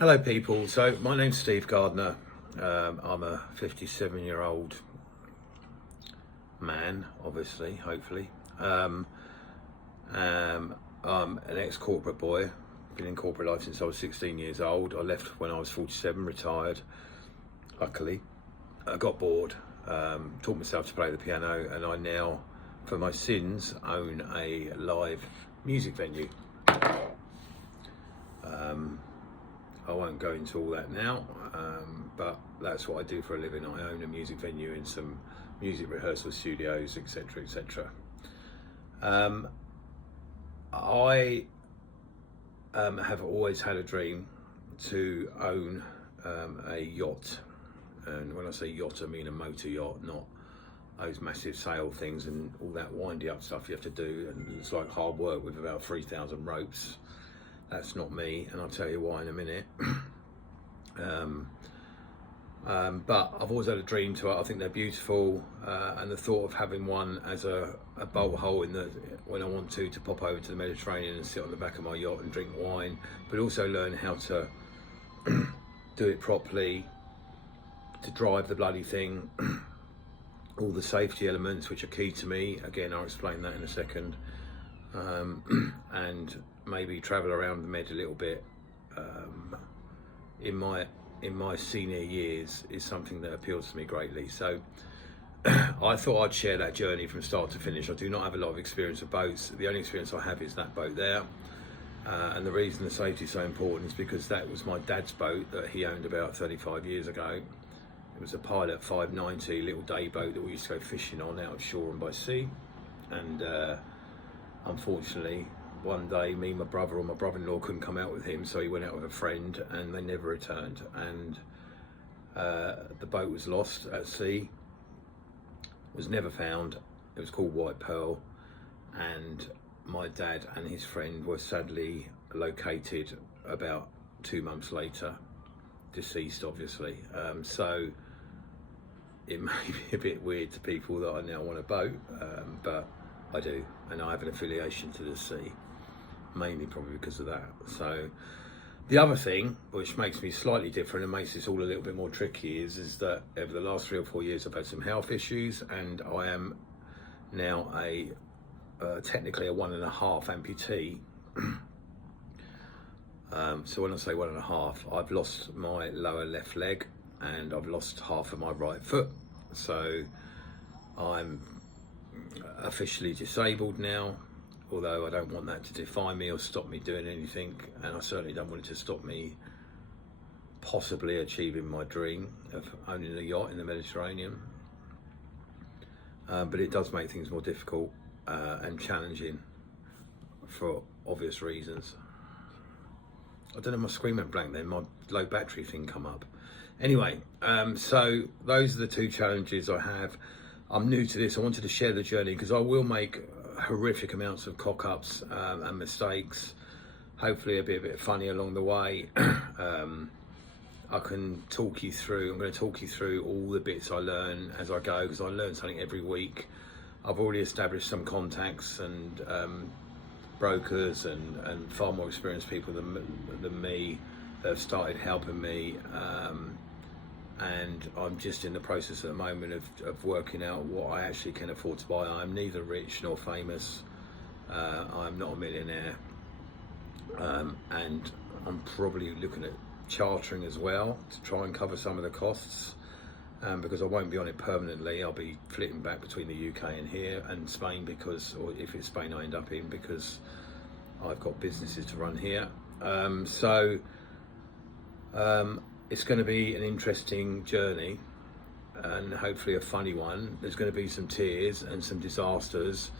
Hello people, so my name's Steve Gardner. I'm a 57-year-old man, obviously, hopefully. I'm an ex-corporate boy, been in corporate life since I was 16 years old. I left when I was 47, retired, luckily. I got bored, taught myself to play the piano, and I now, for my sins, own a live music venue. I won't go into all that now, but that's what I do for a living. I own a music venue and some music rehearsal studios, etc., etc. I have always had a dream to own a yacht, and when I say yacht, I mean a motor yacht, not those massive sail things and all that windy up stuff you have to do, and it's like hard work with about 3,000 ropes. That's not me, and I'll tell you why in a minute. But I've always had a dream to it. I think they're beautiful, and the thought of having one as a bolt hole in the when I want to pop over to the Mediterranean and sit on the back of my yacht and drink wine, but also learn how to do it properly, to drive the bloody thing, all the safety elements which are key to me. Again, I'll explain that in a second. And maybe travel around the Med a little bit in my senior years is something that appeals to me greatly. So I thought I'd share that journey from start to finish. I do not have a lot of experience with boats. The only experience I have is that boat there, and the reason the safety is so important is because that was my dad's boat that he owned about 35 years ago. It was a Pilot 590 little day boat that we used to go fishing on out of shore and by sea, and unfortunately one day me, my brother or my brother-in-law couldn't come out with him, so he went out with a friend and they never returned, and the boat was lost at sea, was never found. It was called White Pearl, and my dad and his friend were sadly located about 2 months later, deceased obviously. So it may be a bit weird to people that I now want a boat, but I do, and I have an affiliation to the sea, mainly probably because of that. So the other thing which makes me slightly different and makes this all a little bit more tricky is that over the last 3 or 4 years I've had some health issues, and I am now technically a 1.5 amputee. So when I say 1.5, I've lost my lower left leg and I've lost half of my right foot. So I'm officially disabled now, although I don't want that to define me or stop me doing anything, and I certainly don't want it to stop me possibly achieving my dream of owning a yacht in the Mediterranean. But it does make things more difficult and challenging for obvious reasons. I don't know, my screen went blank then, my low battery thing come up. Anyway, so those are the two challenges I have. I'm new to this. I wanted to share the journey because I will make horrific amounts of cock-ups and mistakes. Hopefully I'll be a bit funny along the way. I can talk you through, I'm going to talk you through all the bits I learn as I go, because I learn something every week. I've already established some contacts and brokers and far more experienced people than me that have started helping me. And I'm just in the process at the moment of working out what I actually can afford to buy. I'm neither rich nor famous. I'm not a millionaire. And I'm probably looking at chartering as well to try and cover some of the costs, because I won't be on it permanently. I'll be flitting back between the UK and here and Spain, because, or if it's Spain I end up in, because I've got businesses to run here. It's going to be an interesting journey and hopefully a funny one. There's going to be some tears and some disasters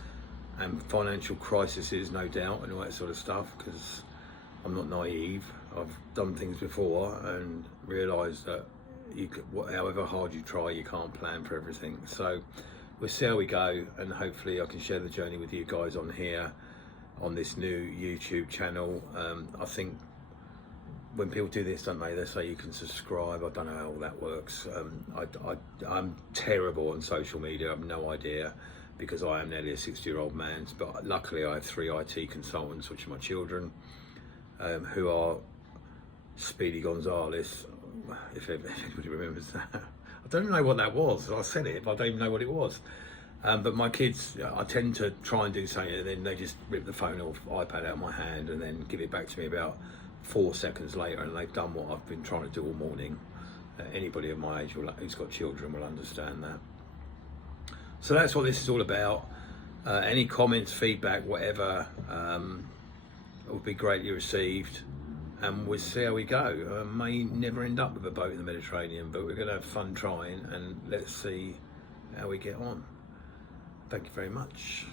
and financial crises, no doubt, and all that sort of stuff, because I'm not naive. I've done things before and realised that however hard you try, you can't plan for everything. So we'll see how we go, and hopefully I can share the journey with you guys on here, on this new YouTube channel. I think when people do this, don't they say you can subscribe. I don't know how all that works. I'm terrible on social media. I have no idea, because I am nearly a 60-year-old man, but luckily I have 3 IT consultants, which are my children, who are Speedy Gonzales, if anybody remembers that. I don't know what that was. I said it, but I don't even know what it was. But my kids, I tend to try and do something, and then they just rip the phone off, iPad out of my hand, and then give it back to me about 4 seconds later, and they've done what I've been trying to do all morning. Anybody of my age who's got children will understand that. So that's what this is all about. Any comments, feedback, whatever, would be greatly received, and we'll see how we go. May never end up with a boat in the Mediterranean, but we're going to have fun trying, and let's see how we get on. Thank you very much.